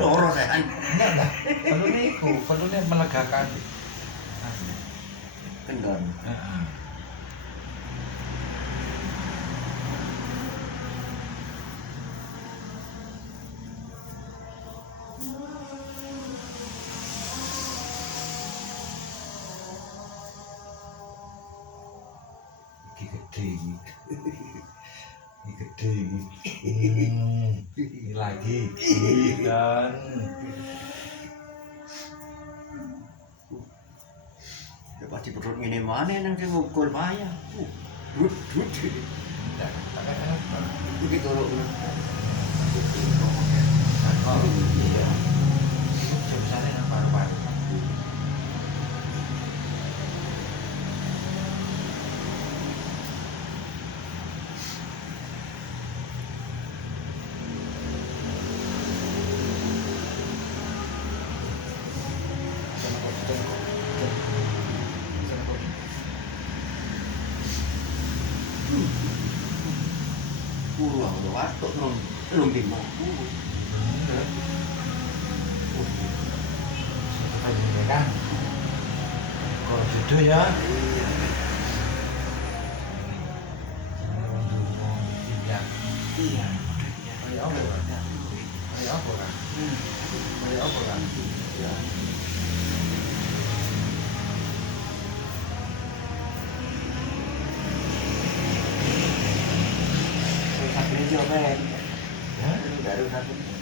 loro kan. Enggak. Perlunya melegakan. Kendor. Heeh. Iki gede ini lagi dan Ya pasti perut ngene mana nang sing mukul maya. Dut. enggak Begitu lho. oh iya itu jurusannya yang paru-paru Pulang udah waktu belum di mau. ini kan kalau judul ya Iya. kayak apa kan kayak apa kan kayak apa kan Ya. Sakit aja, men. ya Baru sakit.